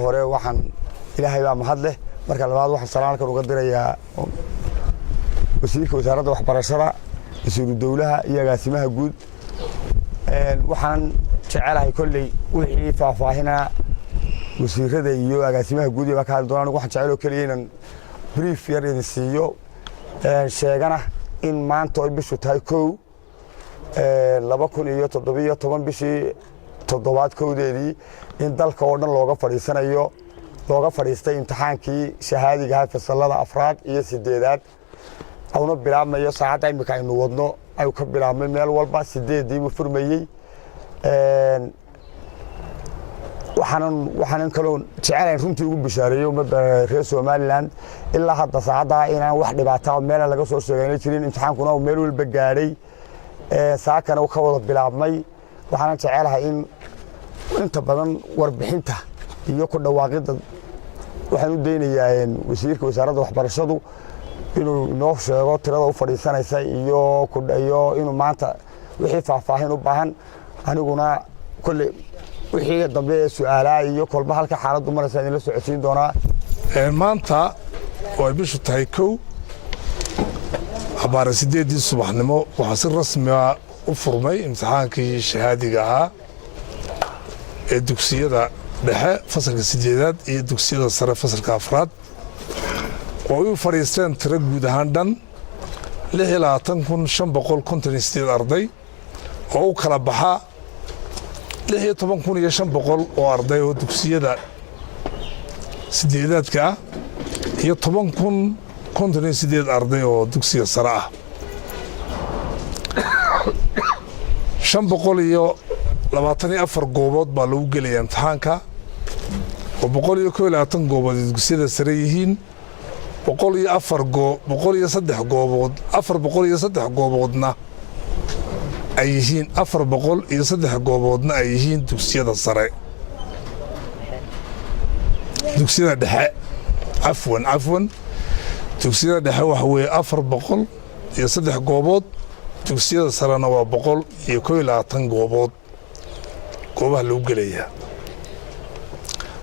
hore waxaan ilaahay baa mahad leh marka labaad waxaan salaalkan uga dirayaa wasiirka wasaaradda waxbarashada wasiirka dawladda iyo agaasimaha guud waxaan jecelahay kolley wixii faahfaahina wasiirada iyo agaasimaha guud ee ka hadli doonaan waxaan jecelahay kaliya inaan brief yar idin siiyo sheegana in maanta ay bishu tahay 2017 bishii toddobaad kowdeedii in dalka oo dhan looga fadhiistay imtixaankii shahaadiga ah fasalada afraad iyo sideedaad awna bilaabmayo saacada imika aynu wadno ay ka bilaabmay meel walba sideedii uu furmayay waxaan kaloo jecelahay runtii ugu bishaareeyo reer Soomaaliland ilaa hadda saacada inaan wax dhibaato meel laga soo sheegay jirin imtixaankuna uu meel walba gaaray saakana uu ka wada bilaabmay waxaan jecelahay in inta badan warbixinta iyo ku dhawaaqida waxaan u deenayaa wasiirka wasaaradda waxbarashadu inuu inoo sheego tirada u fadhiisanaysa iyo inuu maanta wixii faahfaahin u baahan aniguna kulli wixii dambe su'aalaha iyo kolba halka xaaladdu maraysa in la socodsiin doonaa maanta oo bishu tahay 1 abaar 8 subaxnimo waxa si rasmi ah u furmay imtixaankii shahaadiga ah ee dugsiyada dhexe fasalka 8aad iyo dugsiyada sare fasalka afraad oo u fariisteen tiro guud ahaan dhan 16558 arday oo u kala baxa 16500 oo arday oo dugsiyada 8aadka ah iyo 10058 arday oo dugsiga sare ah 524 goobood baa lagu gelaya imtixaanka oo 120 goobood dugsiyada sare yihiin 103 gooboodna ay yihiin 403 gooboodna ay yihiin dugsiyada sare dugsiyada dhexe afwan dugsiyada dhexe waxa weeye 403 goobood dugsiyada sarena waa 120 goobood goobaha lagu gelaya